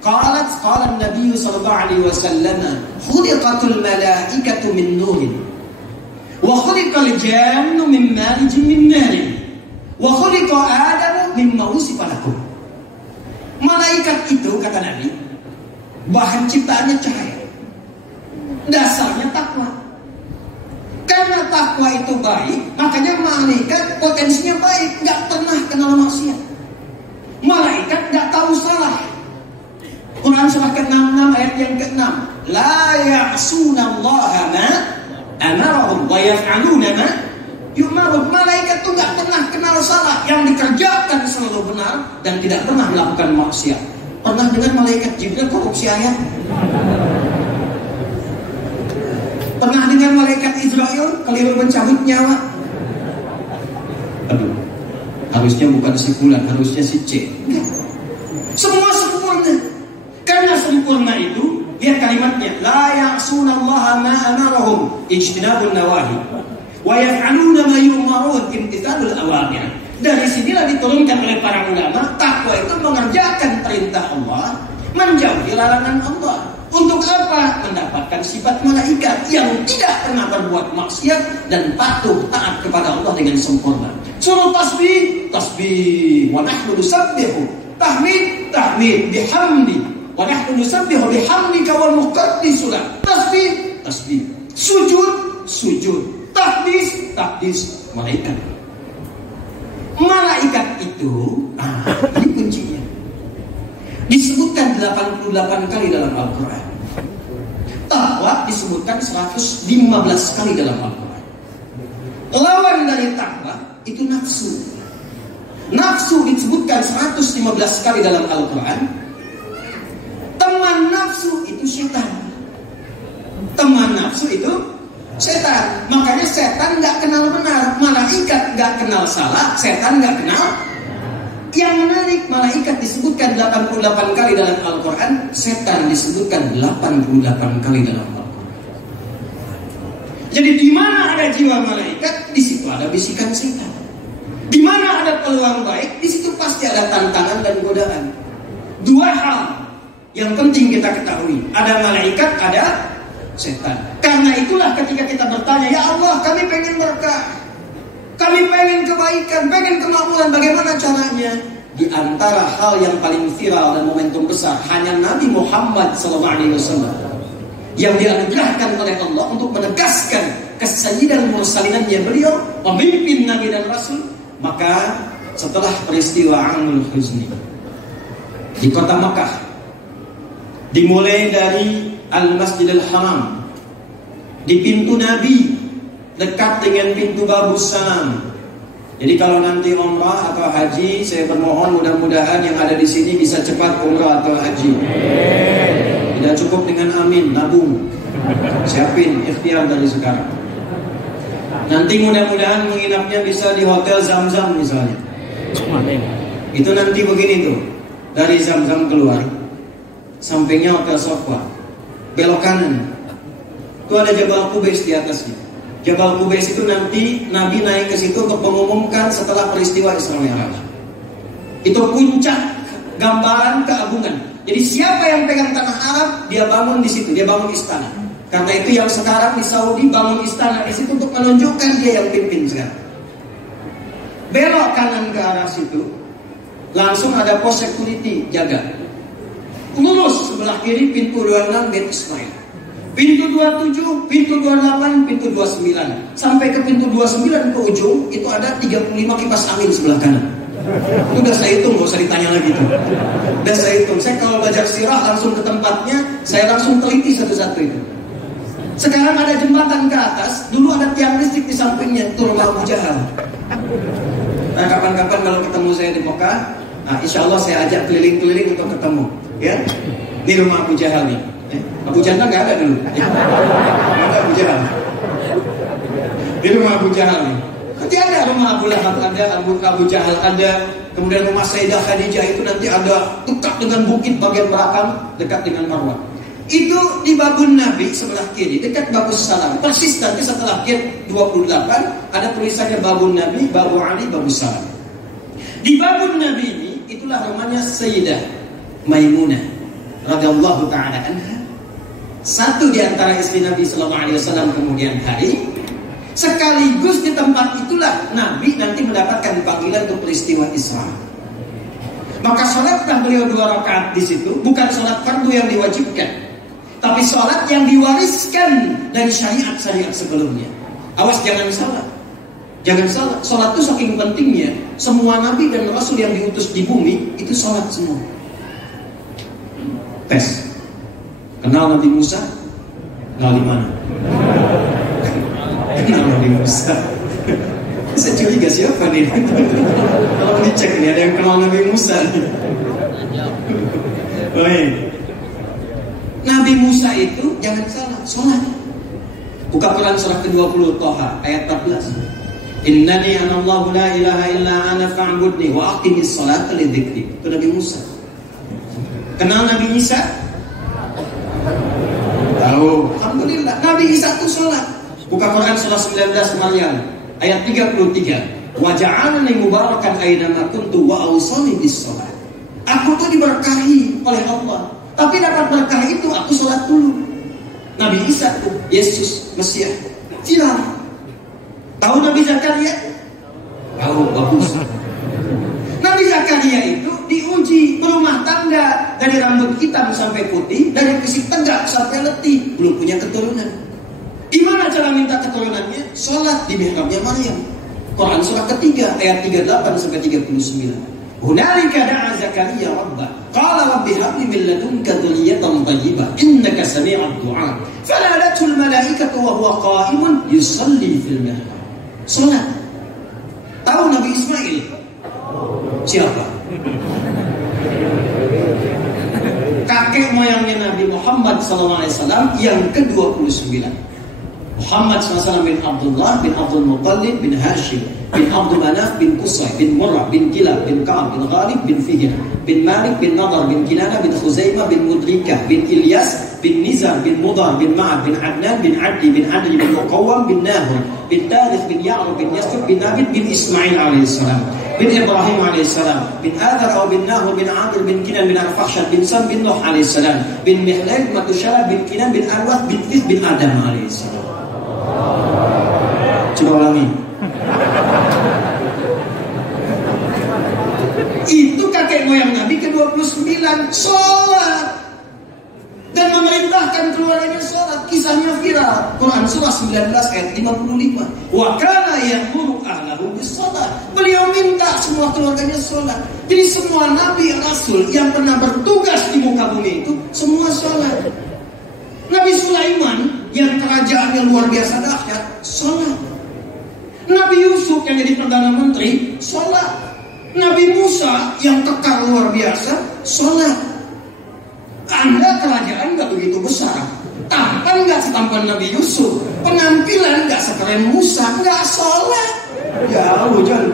Qala Nabi sallallahu alaihi wasallam, "Khuliqatul malaikatu min nurin, wa khuliqal jannu min marijin min narin, wa khuliqa Adamu mimma wusifa lakum." Malaikat itu, kata Nabi, bahan ciptaannya cahaya, dasarnya takwa. Karena takwa itu baik, makanya malaikat potensinya baik, nggak pernah kenal maksiat. Malaikat nggak tahu salah. Quran surah ke-66 ayat yang ke-6, la ya'sunallaha ma amarahum wa yaf'aluna ma yu'marun. Malaikat itu nggak pernah kenal salah, yang dikerjakan selalu benar dan tidak pernah melakukan maksiat. Pernah dengar malaikat Jibril korupsi ayat? Pernah dengar malaikat Israel keliru mencabut nyawa? Aduh, harusnya bukan si Fulan, harusnya si C. Semua sempurna. Karena sempurna itu, lihat kalimatnya, la ya'sunallaha ma amarahum ijtinabun nawahi wa yaf'aluna ma yu'marun imtithalul awamir. Dari sinilah diturunkan oleh para ulama, takwa itu mengerjakan perintah Allah, menjauhi larangan Allah. Untuk apa? Mendapatkan sifat malaikat yang tidak pernah berbuat maksiat dan patuh taat kepada Allah dengan sempurna. Suruh tasbih, tasbih, wa nahnu nusabbihu, tahmid, tahmid, bihamdi, wa nahnu nusabbihu bihamdika wal muqaddisu lak. Tasbih, tasbih, sujud, sujud, takdis, takdis, malaikat. Malaikat itu, ini kuncinya. Disebutkan 88 kali dalam Al-Quran. Takwa disebutkan 115 kali dalam Al-Quran. Lawan dari takwa itu nafsu. Nafsu disebutkan 115 kali dalam Al-Quran. Teman nafsu itu setan. Teman nafsu itu setan. Makanya setan gak kenal benar. Malaikat gak kenal salah. Setan gak kenal. Yang menarik, malaikat disebutkan 88 kali dalam Al-Quran, setan disebutkan 88 kali dalam Al-Quran. Jadi di mana ada jiwa malaikat, di situ ada bisikan setan. Di mana ada peluang baik, di situ pasti ada tantangan dan godaan. Dua hal yang penting kita ketahui, ada malaikat, ada setan. Karena itulah ketika kita bertanya, ya Allah, kami pengen berkah, kami pengen kebaikan, pengen kemakmuran, bagaimana caranya? Di antara hal yang paling viral dan momentum besar, hanya Nabi Muhammad SAW yang dianugerahkan oleh Allah untuk menegaskan kesayyidan mursalinannya beliau, pemimpin Nabi dan Rasul. Maka setelah peristiwa Amul Huzni di kota Makkah, dimulai dari Al-Masjidil Haram, di pintu Nabi dekat dengan pintu Babus Salam. Jadi kalau nanti umrah atau haji, saya bermohon mudah-mudahan yang ada di sini bisa cepat umrah atau haji. Tidak cukup dengan amin, nabung, siapin ikhtiar dari sekarang. Nanti mudah-mudahan menginapnya bisa di hotel Zam-Zam misalnya. Itu nanti begini tuh, dari Zam-Zam keluar, sampingnya hotel Sofwa, belok kanan, itu ada Jabal Qubais di atasnya. Jabal Qubais itu nanti Nabi naik ke situ untuk mengumumkan setelah peristiwa Isra Mi'raj. Itu puncak gambaran keagungan. Jadi siapa yang pegang tanah Arab, dia bangun di situ, dia bangun istana. Karena itu yang sekarang di Saudi bangun istana di situ untuk menunjukkan dia yang pimpin sekarang. Belok kanan ke arah situ, langsung ada pos security jaga. Lurus sebelah kiri pintu 26 Bait Ismail. Pintu 27, pintu 28, pintu 29. Sampai ke pintu 29 ke ujung, itu ada 35 kipas angin sebelah kanan. Itu udah saya hitung, gak usah ditanya lagi tuh. Udah saya hitung. Saya kalau belajar sirah langsung ke tempatnya, saya langsung teliti satu-satu itu. Sekarang ada jembatan ke atas, dulu ada tiang listrik di sampingnya, itu rumah Abu Jahal. Nah kapan-kapan kalau ketemu saya di Mekah, nah, insya Allah saya ajak keliling-keliling untuk ketemu. Ya, ini rumah Abu Jahal nih. Abu Jahal nggak ada dulu. Ada Abu Jahal. Di rumah Abu Jahal nih. Nanti ada rumah Abu Lahab ada, Abu Jahal ada. Kemudian rumah Sayyidah Khadijah itu nanti ada dekat dengan bukit bagian belakang, dekat dengan Marwah. Itu di Babun Nabi sebelah kiri, dekat Babus Salam. Persis nanti setelah gate 28 ada tulisannya Babun Nabi, Babu Ali, Babus Salam. Di Babun Nabi ini itulah rumahnya Sayyidah Maimunah. radhiyallahu taala anha, satu di antara istri Nabi sallallahu alaihi wasallam kemudian hari, sekaligus di tempat itulah Nabi nanti mendapatkan panggilan untuk peristiwa Isra. Maka sholatlah beliau 2 rakaat di situ, bukan sholat fardu yang diwajibkan, tapi sholat yang diwariskan dari syariat-syariat sebelumnya. Awas jangan salah. Jangan salah, sholat itu saking pentingnya. Semua nabi dan rasul yang diutus di bumi itu sholat semua. Tes. Kenal Nabi Musa? Kenal di mana? Kenal Nabi Musa. Saya curiga siapa nih? Kalau dicek nih, ada yang kenal Nabi Musa. Baik. Nabi Musa itu jangan salah, sholat. Buka Quran surah ke-20 Toha ayat 14. Innani anallahu la ilaha illa ana fa'budni wa aqimis sholata li dzikri. Itu Nabi Musa. Kenal Nabi Isa? Tahu. Alhamdulillah. Nabi Isa itu sholat. Buka Quran surah 19 Maryam ayat 33. Wa ja'alani mubarakan aina ma kuntu wa awsani bis sholat. Aku tuh diberkahi oleh Allah. Tapi dapat berkah itu aku sholat dulu. Nabi Isa tuh Yesus Mesias viral. Tahu Nabi Zakaria? Tahu, bagus. Nabi Zakaria itu diuji berumah tangga dari rambut hitam sampai putih, dari fisik tegak sampai letih, belum punya keturunan. Gimana cara minta keturunannya? Sholat di mihrabnya Maryam. Quran surah ketiga ayat 38 sampai 39. Hunalika da'a Zakaria rabbah qala rabbi habli min ladunka dzurriyyatan thayyibah innaka sami'ud du'a fanadatul malaikatu wa huwa qa'imun yusalli fil mihrab. Salat. Tahu Nabi Ismail? Siapa? Kakek moyangnya Nabi Muhammad SAW yang ke-29. Muhammad SAW bin Abdullah bin Abdul Muttalib bin Hashim bin Abdul Manaf bin Qusay bin Murrah bin Kilab bin Ka'ab bin Ghalib bin Fihr bin Malik bin Nadar bin Kinana bin Khuzaimah bin Mudrikah bin Ilyas bin Nizar bin Mudar bin Ma'ad bin Adnan bin Adli bin Adli bin Muqawwam bin Nahur bin Tarikh bin Ya'rub bin Yasrib bin Nabit bin Ismail alaihissalam bin Ibrahim alaihissalam bin Adar bin Nahur bin Amir bin Kinan bin Al-Fahsyad bin Sam bin Nuh alaihissalam bin Mihlad bin Matushalab bin Kinan bin Arwath bin Fith bin Adam alaihissalam. Coba ulangi. Itu kakek moyang Nabi ke-29 sholat dan memerintahkan keluarganya sholat. Kisahnya viral. Quran surah 19 ayat 55. Wa kana ya'muru ahlahu bis-shalah. Beliau minta semua keluarganya sholat. Jadi semua nabi rasul yang pernah bertugas di muka bumi itu semua sholat. Nabi Sulaiman yang kerajaannya luar biasa dahsyat, sholat. Nabi Yusuf yang jadi Perdana Menteri, sholat. Nabi Musa yang kekal luar biasa, sholat. Anda kerajaan gak begitu besar, tampan gak setampan Nabi Yusuf, penampilan gak sekeren Musa, gak sholat. Ya hujan.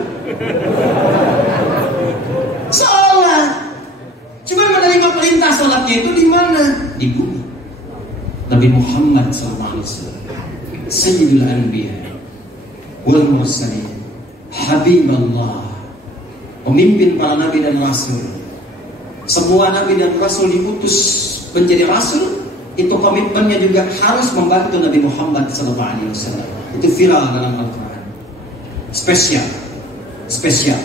Sholat. Cuma menerima perintah sholatnya itu di mana? Di bumi. Nabi Muhammad SAW, Sayyidul Anbiya wal Mursalin, Habibullah, pemimpin para nabi dan rasul. Semua nabi dan rasul diutus menjadi rasul, itu komitmennya juga harus membantu Nabi Muhammad SAW. Itu viral dalam Al-Quran. Spesial.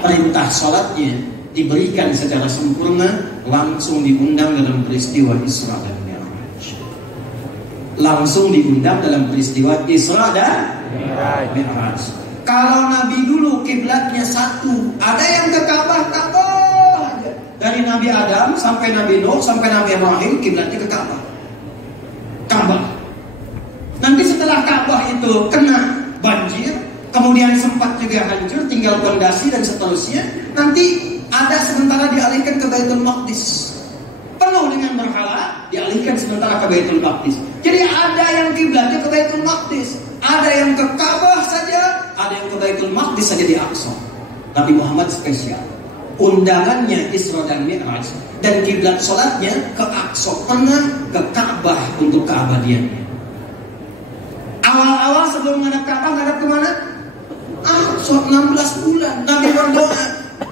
Perintah sholatnya diberikan secara sempurna, langsung diundang dalam peristiwa Isra dan langsung diundang dalam peristiwa Isra dan Mi'raj. Kalau Nabi dulu kiblatnya satu, ada yang ke Ka'bah aja. Dari Nabi Adam sampai Nabi Nuh sampai Nabi Ibrahim kiblatnya ke Ka'bah. Nanti setelah Ka'bah itu kena banjir, kemudian sempat juga hancur, tinggal pondasi dan seterusnya. Nanti ada sementara dialihkan ke Baitul Maqdis. Penuh dengan berhala, dialihkan sementara ke Baitul Maqdis. Jadi ada yang kiblatnya ke Baitul Maqdis, ada yang ke Ka'bah saja, ada yang ke Baitul Maqdis saja di Aqsa. Nabi Muhammad spesial. Undangannya Isra dan Mi'raj dan kiblat sholatnya ke Aqsa, pernah ke Ka'bah untuk keabadiannya. Awal-awal sebelum menghadap Ka'bah, menghadap kemana? Aqsa 16 bulan. Nabi berdoa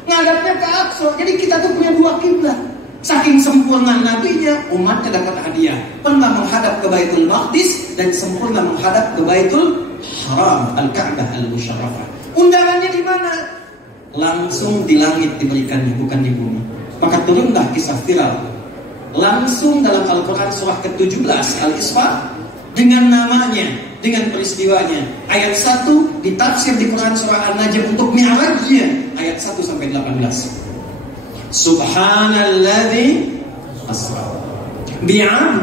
ngadapnya ke Aqsa. Jadi kita tuh punya dua kiblat. Saking sempurna sempurna nabinya, umatnya dapat hadiah. Pernah menghadap ke Baitul Maqdis dan sempurna menghadap ke Baitul Haram, Al-Ka'bah Al-Musyarrafah. Undangannya di mana? Langsung di langit diberikannya, bukan di bumi. Maka turunlah kisah viral langsung dalam Al-Quran surah ke-17 Al-Isra dengan namanya, dengan peristiwanya. Ayat 1 ditafsir di Quran surah An-Najm untuk Mi'rajnya, ayat 1 sampai 18. Subhanalladzi asra bi'am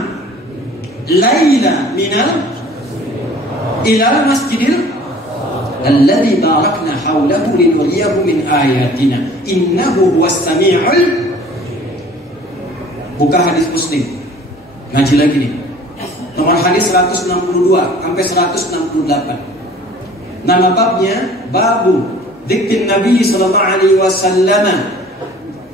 laila minal ilal masjidil alladzi barakna hawlahu linuriyahu min ayatina innahu huwas sami'ul. Buka hadis Muslim. Ngaji lagi nih. Nomor hadis 162 sampai 168. Nama babnya Babu Dzikrin Nabi sallallahu alaihi wasallam.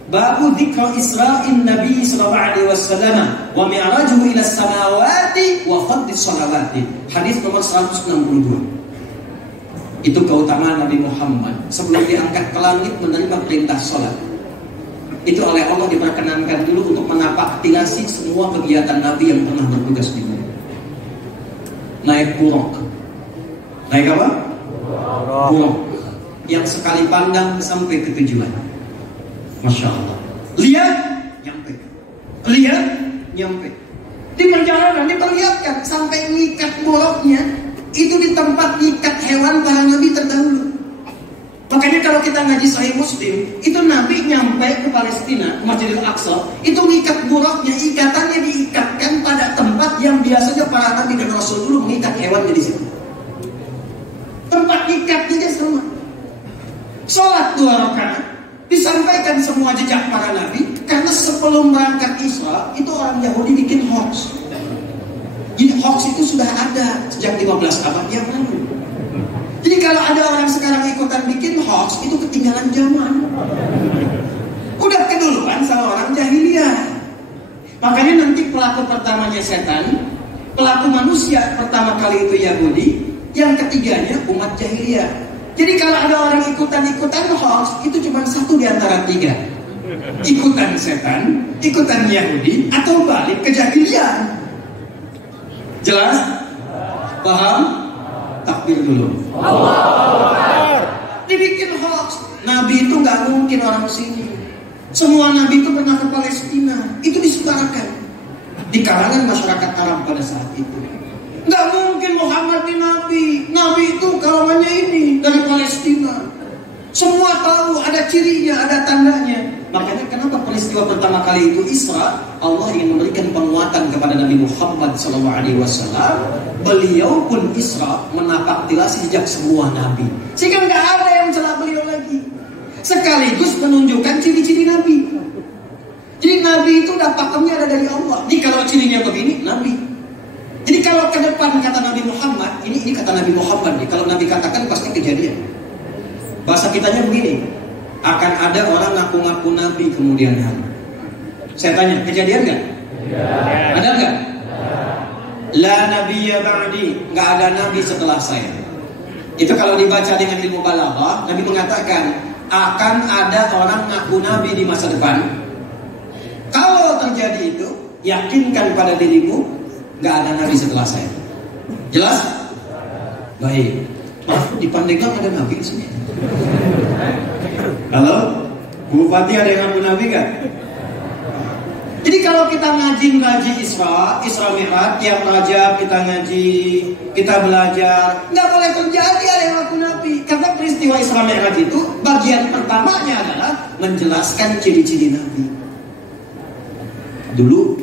Babu Dzikra Isra'in Nabi sallallahu alaihi wasallam wa mi'rajuhu ila samawati wa fadlis salawati. Hadis nomor 162. Itu keutamaan Nabi Muhammad sebelum diangkat ke langit menerima perintah salat. Itu oleh Allah diperkenankan dulu untuk menapaktilasi semua kegiatan Nabi yang pernah bertugas di bumi. Naik buruk. Naik apa? Buruk. Yang sekali pandang sampai ke tujuan. Masya Allah. Lihat, nyampe. Lihat, nyampe. Di perjalanan diperlihatkan sampai ngikat buruknya itu di tempat ngikat hewan para nabi terdahulu. Makanya kalau kita ngaji Sahih Muslim, itu Nabi nyampe ke Palestina, ke Masjidil Aqsa, itu ngikat buruknya, ikatannya diikatkan pada tempat yang biasanya para Nabi dan Rasul dulu mengikat hewannya di situ. Tempat ikatnya dia sama. Sholat 2 rakaat, disampaikan semua jejak para Nabi, karena sebelum berangkat Isra, itu orang Yahudi bikin hoax. Jadi hoax itu sudah ada sejak 15 abad yang lalu. Jadi kalau ada orang sekarang ikutan bikin hoax, itu ketinggalan zaman. Udah keduluan sama orang jahiliyah. Makanya nanti pelaku pertamanya setan, pelaku manusia pertama kali itu Yahudi, yang ketiganya umat jahiliyah. Jadi kalau ada orang ikutan-ikutan hoax, itu cuma satu di antara 3. Ikutan setan, ikutan Yahudi, atau balik ke jahiliyah. Jelas? Paham? Takbir dulu. Dibikin hoax. Nabi itu nggak mungkin orang sini. Semua nabi itu pernah ke Palestina. Itu disebarkan di kalangan masyarakat Arab pada saat itu. Nggak mungkin Muhammad di nabi. Nabi itu kalangannya ini dari Palestina. Semua tahu, ada cirinya, ada tandanya. Makanya kenapa peristiwa pertama kali itu Isra, Allah ingin memberikan penguatan kepada Nabi Muhammad SAW. Beliau pun Isra menapaktilasi jejak semua Nabi, sehingga nggak ada yang celah beliau lagi. Sekaligus menunjukkan ciri-ciri Nabi. Jadi Nabi itu pakemnya ada dari Allah. Ini kalau cirinya begini, Nabi. Jadi kalau ke depan kata Nabi Muhammad, ini kata Nabi Muhammad nih. Kalau Nabi katakan pasti kejadian. Bahasa kitanya begini, akan ada orang ngaku-ngaku Nabi kemudian hari. Saya tanya, kejadian nggak? Ada nggak? La nabiyya ba'di, nggak ada nabi setelah saya. Itu kalau dibaca dengan ilmu balaghah, Nabi mengatakan akan ada orang ngaku nabi di masa depan. Kalau terjadi itu, yakinkan pada dirimu nggak ada nabi setelah saya. Jelas? Baik. Maaf, di Pandeglang ada nabi di sini. Halo, Bupati ada yang ngaku nabi nggak? Jadi kalau kita ngaji Isra Mi'raj, tiap Rajab kita ngaji, kita belajar, nggak boleh terjadi ada yang ngaku nabi. Karena peristiwa Isra Mi'raj itu bagian pertamanya adalah menjelaskan ciri-ciri nabi. Dulu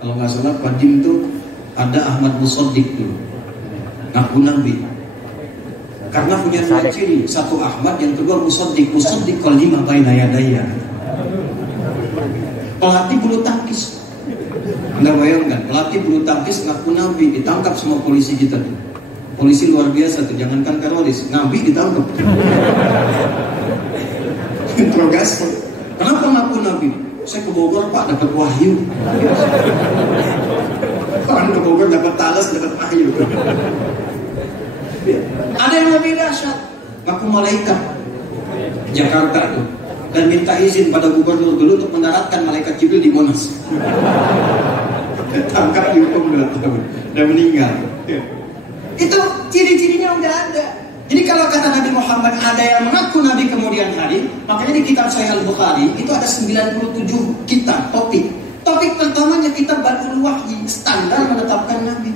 kalau nggak salah Qadim itu ada Ahmad Musaddiq dulu ngaku nabi. Karena punya 2 ciri, satu Ahmad, yang kedua Musaddiq qalima baina yadayya. Pelatih bulu tangkis. Anda bayangkan, pelatih bulu tangkis ngaku nabi, ditangkap sama polisi kita tuh. Polisi luar biasa tuh, jangankan teroris, nabi ditangkap. Interogasi. Kenapa ngaku nabi? Saya ke Bogor Pak, dapat wahyu. Kan ke Bogor dapat talas, dapat wahyu. Ada yang lebih dahsyat, ngaku malaikat. Jakarta tuh, dan minta izin pada gubernur dulu untuk mendaratkan malaikat Jibril di Monas. Ketangkap dihukum 2 tahun dan meninggal. Itu ciri-cirinya udah ada. Jadi kalau kata Nabi Muhammad ada yang mengaku Nabi kemudian hari, makanya di kitab Sahih Al-Bukhari itu ada 97 kitab topik. Topik pertamanya kitab Badul Wahyi, standar menetapkan Nabi.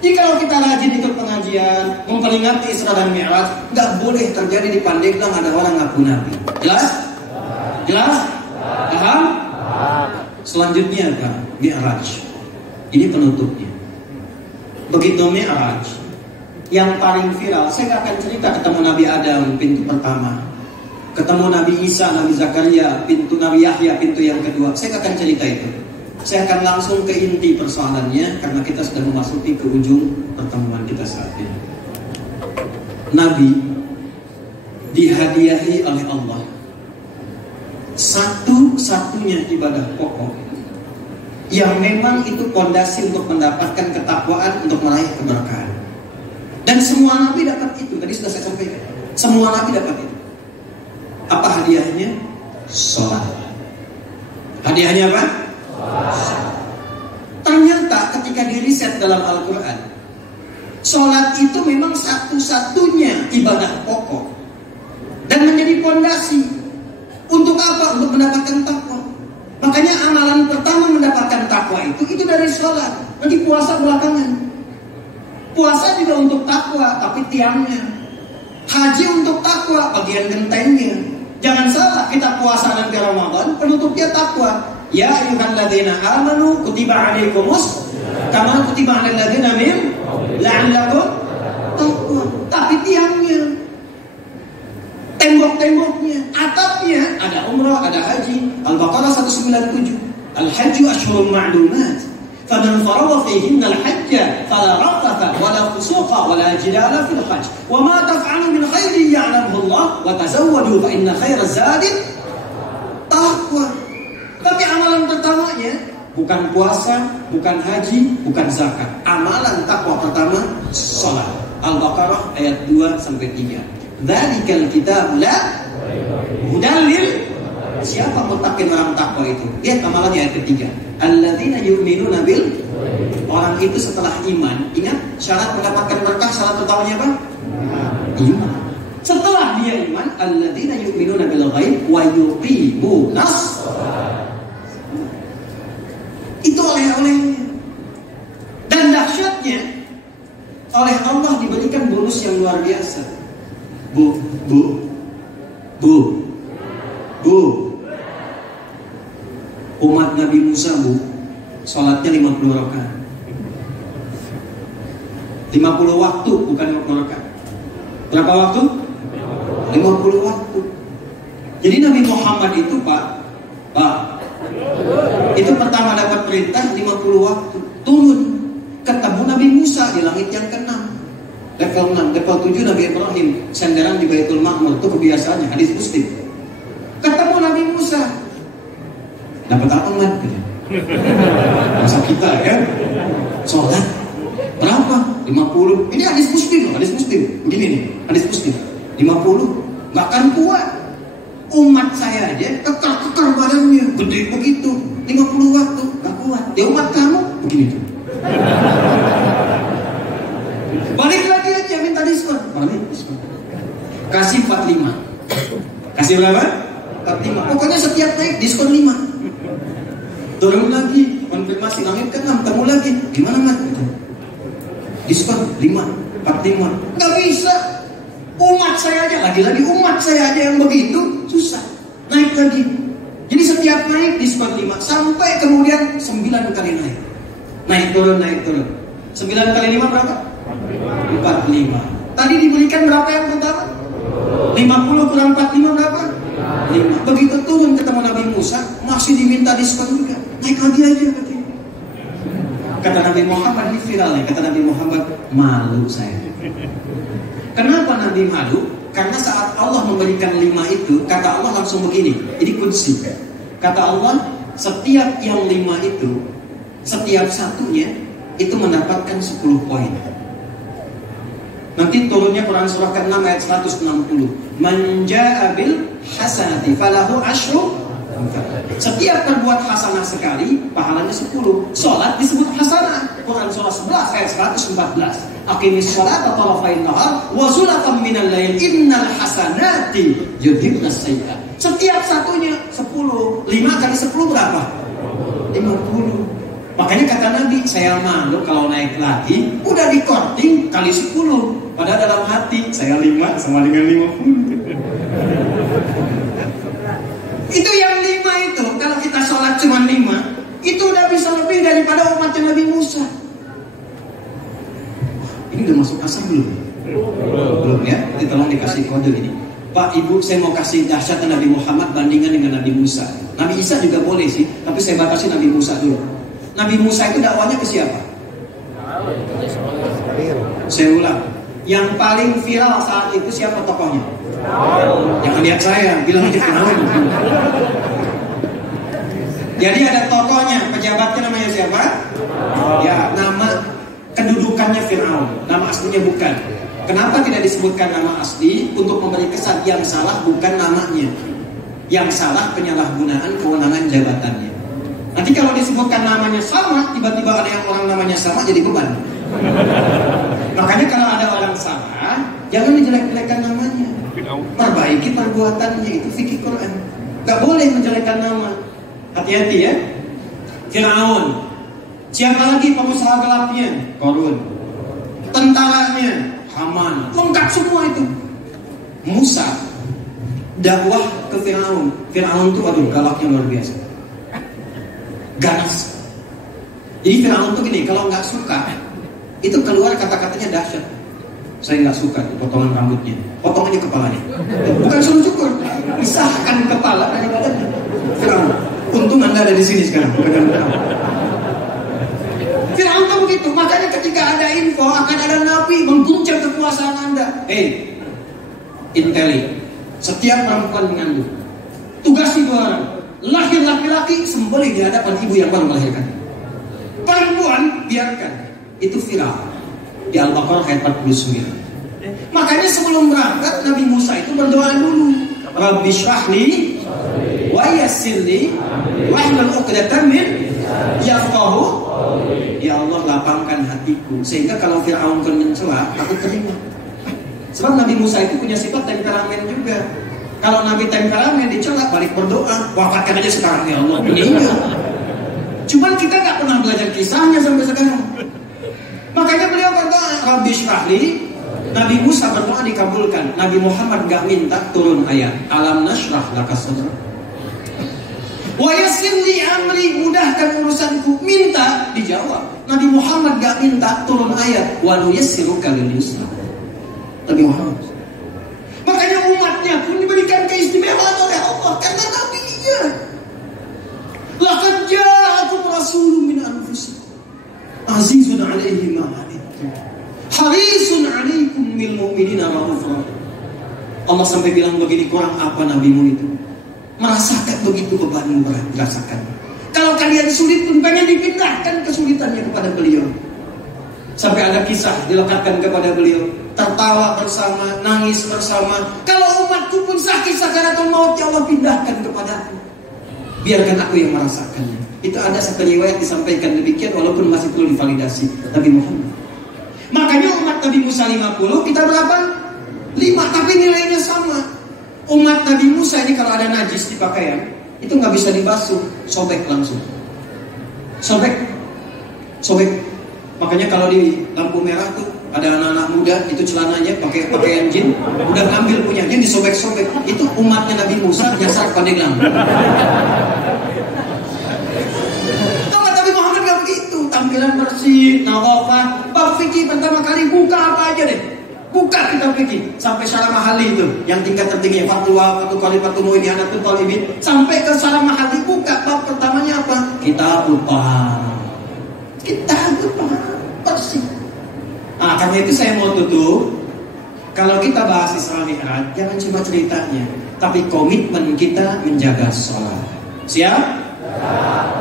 Jadi kalau kita rajin ikut pengajian, memperingati Isra dan Mi'raj, nggak boleh terjadi di Pandeglang ada orang ngaku Nabi. Jelas? Jelas? Paham? Selanjutnya apa? Mi'raj. Ini penutupnya. Begitu Mi'raj, yang paling viral, saya nggak akan cerita ketemu Nabi Adam, pintu pertama. Ketemu Nabi Isa, Nabi Zakaria, pintu Nabi Yahya, pintu yang kedua. Saya nggak akan cerita itu. Saya akan langsung ke inti persoalannya, karena kita sudah memasuki ke ujung pertemuan kita saat ini. Nabi dihadiahi oleh Allah satu-satunya ibadah pokok yang memang itu pondasi untuk mendapatkan ketakwaan, untuk meraih keberkahan. Dan semua Nabi dapat itu. Tadi sudah saya sampaikan. Semua Nabi dapat itu. Apa hadiahnya? Sholat. Hadiahnya apa? Ternyata ketika diriset dalam Al-Quran, sholat itu memang satu-satunya ibadah pokok dan menjadi pondasi. Untuk apa? Untuk mendapatkan takwa. Makanya amalan pertama mendapatkan takwa itu dari sholat. Nanti puasa belakangan. Puasa juga untuk takwa, tapi tiangnya. Haji untuk takwa, bagian gentengnya. Jangan salah, kita puasa nanti Ramadan, penutupnya takwa. Ya ayyuhalladzina amanu kutiba alaikumus kama kutiba alal ladzina min la'allakum taqwa. Tapi tiangnya, tembok-temboknya, atapnya ada umrah, ada haji. Al-Baqarah 197. Al-hajju asyhurun ma'lumat. Faman farada fihinna al-hajja fala rafatha wala fusuqa wala jidala fil hajj. Wa ma taf'alu min khairin ya'lamuhu Allah wa tazawwadu fa inna khairaz zadi taqwa. Tapi amalan pertamanya bukan puasa, bukan haji, bukan zakat. Amalan takwa pertama salat. Al-Baqarah ayat 2 sampai 3. Dzalikal kitabul la hudal lil. Siapa muttaqin orang takwa itu? Lihat amalannya ayat ketiga. Alladzina yu'minuna bil. Orang itu setelah iman, ingat syarat mendapatkan berkah, syarat utamanya apa? Iman. Setelah dia iman, alladzina yu'minuna bil ghaib wa yuqimunas. Itu oleh-olehnya. Dan dahsyatnya, oleh Allah diberikan bonus yang luar biasa. Bu. Umat Nabi Musa, sholatnya 50 rakaat. 50 waktu, bukan 50 rakaat. Berapa waktu? 50 waktu. Jadi Nabi Muhammad itu Pak, itu pertama dapat perintah 50 waktu. Turun, ketemu Nabi Musa di langit yang ke-6. Level 6, level 7 Nabi Ibrahim, senderan di Baitul Ma'mur. Itu kebiasaannya, hadis Muslim. Ketemu Nabi Musa, dapat apa enggak? Masa kita ya, sholat berapa? 50. Ini hadis Muslim, hadis Muslim. Begini nih, hadis Muslim. 50, nggak akan kuat. Umat saya aja kekar badannya, gede begitu. 50 waktu, nggak kuat. Ya umat kamu begini tuh. Balik lagi aja minta diskon. Balik diskon. Kasih 45. Kasih berapa? 45. Pokoknya setiap naik diskon 5. Turun lagi, konfirmasi langit ke-6, ketemu lagi. Gimana Mat? Diskon 5, 45. Nggak bisa. Umat saya aja, lagi-lagi umat saya aja yang begitu, susah. Naik lagi. Jadi setiap naik diskon 5, sampai kemudian 9 kali naik. Naik turun. 9 kali 5 berapa? 45. Tadi diberikan berapa yang pertama? 50 kurang 45 berapa? 5. Begitu turun ketemu Nabi Musa, masih diminta diskon juga. Naik lagi aja katanya. Kata Nabi Muhammad, ini viralnya. Kata Nabi Muhammad, malu saya. Kenapa Nabi malu? Karena saat Allah memberikan 5 itu, kata Allah langsung begini. Ini kunci. Kata Allah, setiap yang 5 itu, setiap satunya itu mendapatkan 10 poin. Nanti turunnya Quran surah ke-6 ayat 160. Man jaa bil hasanati falahu asyru. Setiap berbuat hasanah sekali, pahalanya 10. Salat disebut hasanah. Quran surah 11 ayat 114. Aqimis sholata tarafain nahar wa zulatan minal lail innal hasanati yudhibnas sayyi'at. Setiap satunya 10. 5 kali 10 berapa? 50. Makanya kata Nabi, saya malu kalau naik lagi udah dikorting kali 10. Padahal dalam hati saya 5 sama dengan 50. Itu yang 5 itu, kalau kita sholat cuma 5, itu udah bisa lebih daripada umatnya Nabi Musa. Ini udah masuk asal belum? Belum ya? Jadi tolong dikasih kode ini. Pak, Ibu, saya mau kasih dahsyat Nabi Muhammad bandingan dengan Nabi Musa. Nabi Isa juga boleh sih, tapi saya batasi Nabi Musa dulu. Nabi Musa itu dakwanya ke siapa? Saya ulang. Yang paling viral saat itu siapa tokohnya? Jangan lihat saya, bilang aja kenal. Jadi ada tokohnya, pejabatnya namanya siapa? Ya, nama kedudukannya Fir'aun. Nama aslinya bukan. Kenapa tidak disebutkan nama asli? Untuk memberi kesan yang salah bukan namanya. Yang salah penyalahgunaan kewenangan jabatannya. Nanti kalau disebutkan namanya sama, tiba-tiba ada yang orang namanya sama, jadi beban. Makanya kalau ada orang salah, jangan dijelek-jelekan namanya. Perbaiki perbuatannya, itu fikih Quran. Gak boleh menjelekkan nama. Hati-hati ya. Fir'aun. Siapa lagi pengusaha gelapnya? Qarun. Tentaranya Haman. Lengkap semua itu. Musa dakwah ke Fir'aun. Fir'aun itu aduh galaknya luar biasa. Ganas. Jadi Fir'aun tuh gini, kalau nggak suka itu keluar kata-katanya dahsyat. Saya nggak suka potongan rambutnya, potong aja kepalanya. Bukan suruh cukur, pisahkan kepala dari badannya. Fir'aun, untung Anda ada di sini sekarang. Fir'aun tuh begitu. Makanya ketika ada info akan ada nabi mengguncang kekuasaan Anda, inteli, setiap perempuan mengandung, tugasi 2 orang, lahir laki-laki sembelih di hadapan ibu yang baru melahirkan. Perempuan biarkan, itu viral di Al-Baqarah ayat 49. Makanya sebelum berangkat Nabi Musa itu berdoa dulu, Rabbi shrahli wa yassirli wahlul 'uqdatam min yafqahu. Ya Allah, lapangkan hatiku sehingga kalau Fir'aun mencela aku terima. Sebab Nabi Musa itu punya sifat temperamen juga. Kalau Nabi temperamen dicela balik berdoa, wafatkan aja sekarang ya Allah, meninggal. Cuman kita gak pernah belajar kisahnya sampai sekarang. Makanya beliau berdoa, Rabbi shrahli. Nabi Musa berdoa dikabulkan. Nabi Muhammad gak minta turun ayat alam nashrah laka sadrak wa yassirli amri, mudahkan urusanku. Minta dijawab. Nabi Muhammad gak minta turun ayat wa nuyassiruka lil yusra. Nabi Muhammad. Makanya umatnya pun diberikan keistimewaan oleh Allah karena nabinya. Laqad ja'akum rasulun min anfusikum azizun 'alaihi ma 'anittum harisun 'alaikum bil mu'minina raufur. Allah sampai bilang begini, kurang apa nabimu itu? Merasakan begitu bebanmu berat, rasakan. Kalau kalian sulit pun pengen dipindahkan kesulitannya kepada beliau. Sampai ada kisah dilekatkan kepada beliau, tertawa bersama, nangis bersama. Kalau umatku pun sakit sakaratul maut, ya Allah pindahkan kepadaku. Biarkan aku yang merasakannya. Itu ada satu riwayat disampaikan demikian, walaupun masih perlu divalidasi. Nabi Muhammad. Makanya umat Nabi Musa 50, kita berapa? 5, tapi nilainya sama. Umat Nabi Musa ini kalau ada najis di pakaian, itu nggak bisa dibasuh, sobek langsung. Sobek. Makanya kalau di lampu merah tuh ada anak-anak muda itu celananya pakai pakaian jin, udah ngambil punya jin disobek-sobek. Itu umatnya Nabi Musa nyasar pandeglang. Tapi Nabi Muhammad gak begitu, tampilan bersih, nawafah. Bab fikih pertama kali buka apa aja deh. Buka kitab fikih sampai Syarah Mahali itu yang tingkat tertinggi, fatwa Khalifatul Mu'inianatul Talibin, sampai ke Syarah Mahali buka bab pertamanya apa? Kitabut Thahar. Kitabut Thahar bersih. Karena itu saya mau tutup. Kalau kita bahas Isra Mi'raj, jangan cuma ceritanya, tapi komitmen kita menjaga sholat. Siap?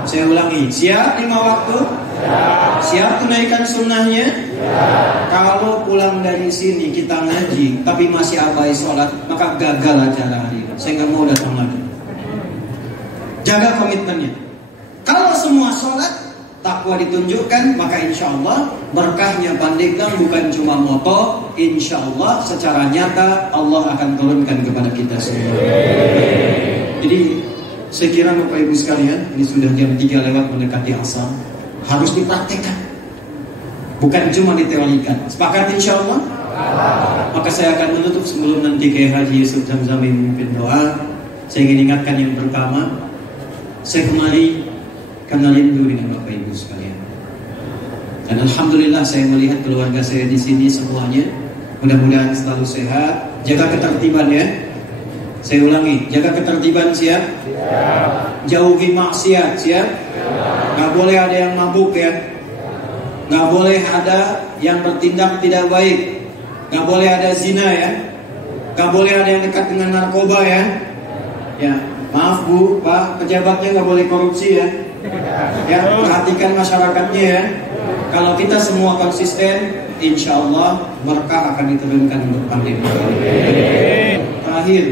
Saya ulangi, siap 5 waktu? Siap tunaikan sunnahnya? Kalau pulang dari sini kita ngaji tapi masih abai sholat, maka gagal acara hari ini. Saya nggak mau datang lagi. Jaga komitmennya. Kalau semua sholat, takwa ditunjukkan, maka insya Allah berkahnya Pandeglang bukan cuma moto, insya Allah secara nyata Allah akan turunkan kepada kita semua. Jadi saya kira Bapak Ibu sekalian, ini sudah jam 3 lewat mendekati asar, harus dipraktekkan, bukan cuma diteorikan. Sepakat insya Allah? Maka saya akan menutup sebelum nanti Kiai Haji Yusuf Zamzami memimpin doa. Saya ingin ingatkan yang pertama, saya kemari karena rindu dengan Bapak Ibu sekalian. Dan alhamdulillah saya melihat keluarga saya di sini semuanya. Mudah-mudahan selalu sehat. Jaga ketertiban ya. Saya ulangi, jaga ketertiban siap? Jauhi maksiat siap? Gak boleh ada yang mabuk ya. Gak boleh ada yang bertindak tidak baik. Gak boleh ada zina ya. Gak boleh ada yang dekat dengan narkoba ya. Ya, maaf Bu, Pak, pejabatnya gak boleh korupsi ya. Ya, perhatikan masyarakatnya ya. Kalau kita semua konsisten, insya Allah berkah akan diturunkan untuk pandemi. Terakhir,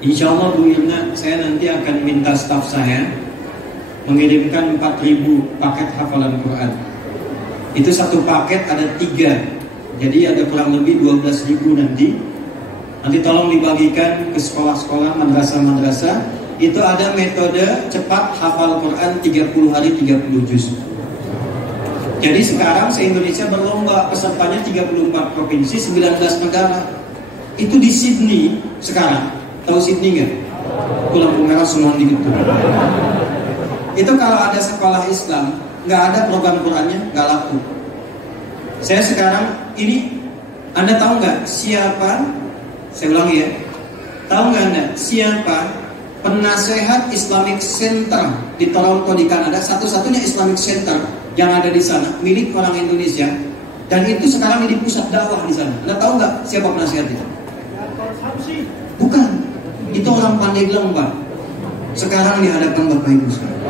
insya Allah Bu Irna, saya nanti akan minta staf saya mengirimkan 4.000 paket hafalan Quran. Itu satu paket ada 3, jadi ada kurang lebih 12.000 nanti. Nanti tolong dibagikan ke sekolah-sekolah, madrasah-madrasah. Itu ada metode cepat hafal Quran 30 hari 30 juz. Jadi sekarang se-Indonesia berlomba, pesertanya 34 provinsi, 19 negara. Itu di Sydney sekarang. Tahu Sydney nggak? Itu lampu merah semua dikit. Itu kalau ada sekolah Islam, nggak ada program Qurannya, nggak laku. Saya sekarang ini, Anda tahu nggak siapa? Saya ulangi ya. Tahu nggak Anda siapa penasehat Islamic Center di Toronto di Kanada, satu-satunya Islamic Center yang ada di sana milik orang Indonesia, dan itu sekarang di pusat dakwah di sana. Anda tahu nggak siapa penasehat itu? Bukan, itu orang Pandeglang Pak. Sekarang di hadapan Bapak Ibu sekalian.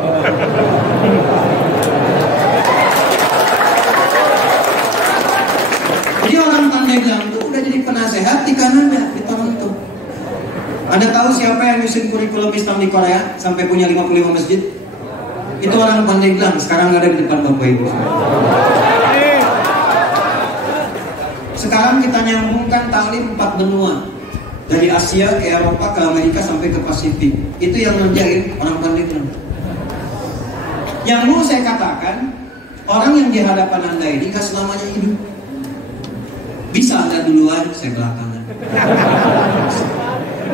Jadi orang Pandeglang itu udah jadi penasehat di Kanada, di Toronto. Anda tahu siapa yang nyusun kurikulum Islam di Korea sampai punya 55 masjid? Itu orang Pandeglang, sekarang ada di depan Bapak Ibu. Sekarang kita nyambungkan taklim 4 benua. Dari Asia ke Eropa, ke Amerika, sampai ke Pasifik. Itu yang ngerjain orang Pandeglang. Yang mau saya katakan, orang yang di hadapan Anda ini gak selamanya hidup. Bisa Anda duluan, saya belakangan.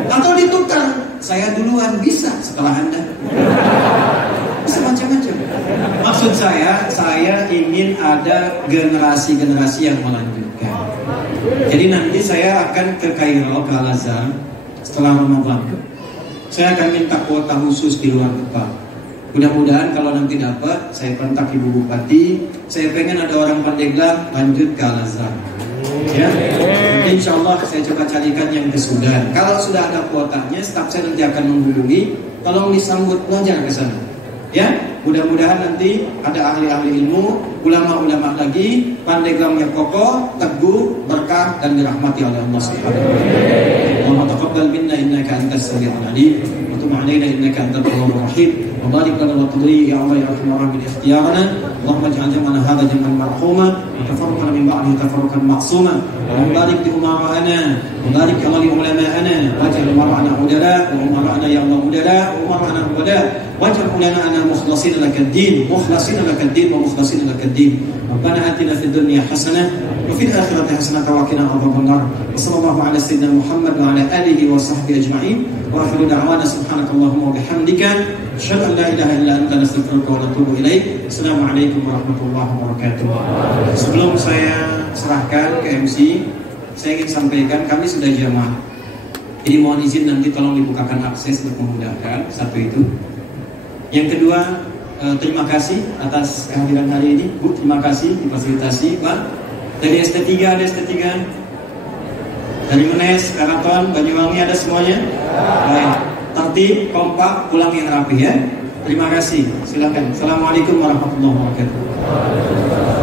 Atau ditukar, saya duluan, bisa setelah Anda. Bisa macam-macam. Maksud saya ingin ada generasi-generasi yang melanjutkan. Jadi nanti saya akan ke Kairo, ke Al-Azhar setelah Ramadan. Saya akan minta kuota khusus di luar kota. Mudah-mudahan kalau nanti dapat, saya kontak Ibu Bupati. Saya pengen ada orang Pandeglang lanjut ke Al-Azhar. Ya, insya Allah saya coba carikan yang ke Sudan. Kalau sudah ada kuotanya, staf saya nanti akan menghubungi. Tolong disambut pelajar ke sana. Ya, mudah-mudahan nanti ada ahli-ahli ilmu, ulama-ulama lagi, Pandeglangnya kokoh, teguh, berkah dan dirahmati oleh Allah Subhanahu wa taala. Allahumma taqabbal minna innaka antas samiul alim wa tub 'alaina innaka antat tawwabur rahim. Wa barik lana wa tudri ya Allah ya arhamar rahimin ikhtiyarana. Allahumma ij'al jam'ana hadha jam'an marhuma wa tafarraqana min ba'dihi tafarruqan ma'suma. Wa barik li umara'ana wa barik li ulama'ana waj'al umara'ana udara wa umara'ana ya Allah udara wa umara'ana udara waj'al ulama'ana mukhlasin lakad-din wa mukhlasin lakad-din. Rabbana atina fid dunya hasanah wa fil akhirati hasanah wa qina adzabannar. Wa sallallahu ala sayyidina Muhammad wa ala alihi wa sahbihi ajma'in. Wa akhiru da'wana subhanakallahumma wa bihamdika asyhadu an la ilaha illa anta nastaghfiruka wa natubu ilaik. Assalamualaikum warahmatullahi wabarakatuh. Sebelum saya serahkan ke MC, saya ingin sampaikan kami sudah jamaah. Jadi mohon izin nanti tolong dibukakan akses untuk memudahkan. Satu itu. Yang kedua, terima kasih atas kehadiran hari ini, Bu. Terima kasih difasilitasi, Pak. Dari ST3 ada ST3. Dari Menes, Karaton, Banyuwangi ada semuanya. Baik. Tertib, kompak, pulang yang rapi ya. Terima kasih. Silakan. Assalamualaikum warahmatullahi wabarakatuh.